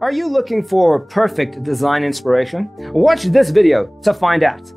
Are you looking for perfect design inspiration? Watch this video to find out.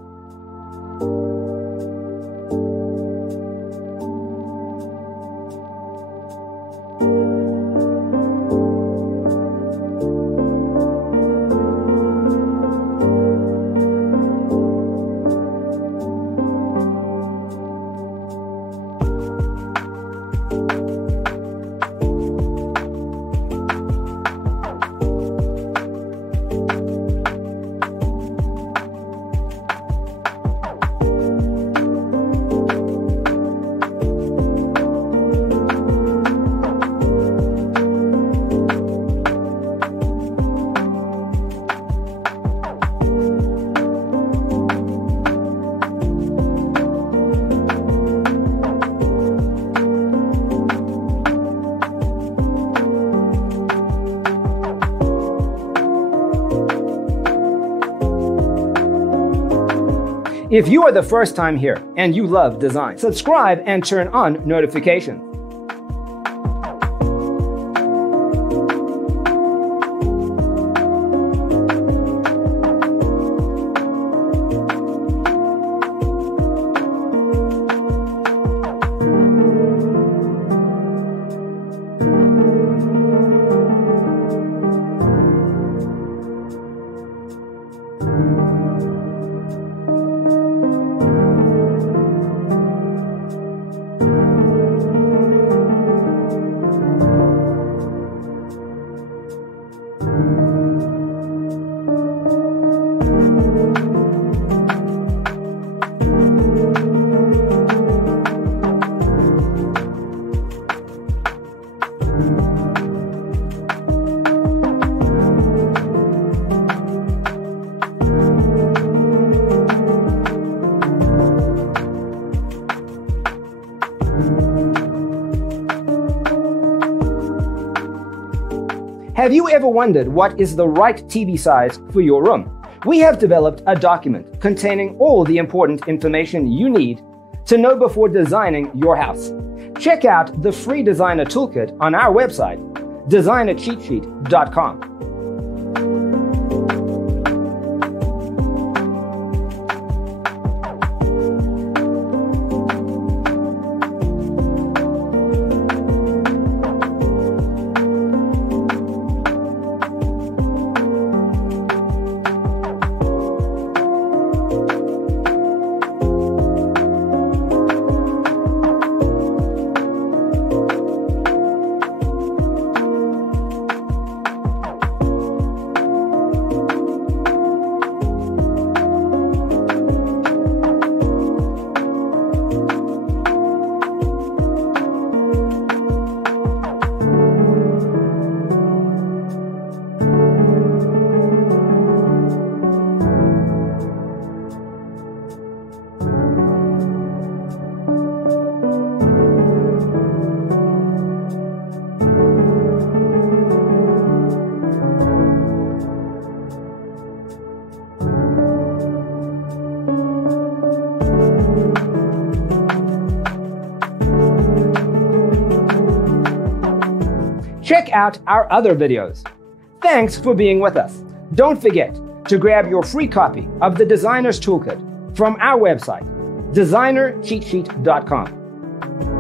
If you are the first time here and you love design, subscribe and turn on notifications. Have you ever wondered what is the right TV size for your room? We have developed a document containing all the important information you need to know before designing your house. Check out the free designer toolkit on our website, designercheatsheet.com. Check out our other videos. Thanks for being with us. Don't forget to grab your free copy of the Designer's Toolkit from our website, designercheatsheet.com.